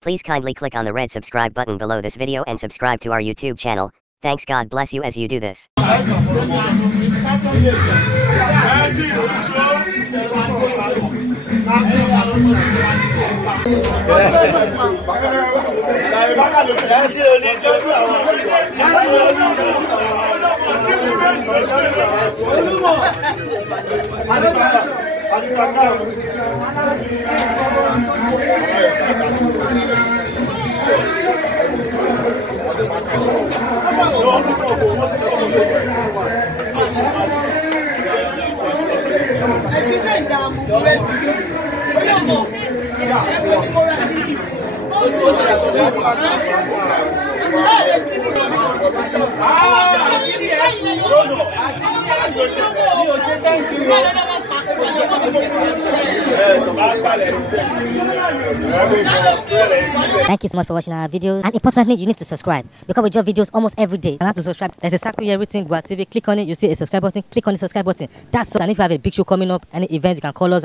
Please kindly click on the red subscribe button below this video and subscribe to our YouTube channel. Thanks, God bless you as you do this. Thank you so much for watching our videos, and importantly you need to subscribe because we drop videos almost every day. And how to subscribe? There's a circle here written Gua TV. Click on it, you see a subscribe button. Click on the subscribe button. That's all. And if you have a big show coming up, any event, you can call us.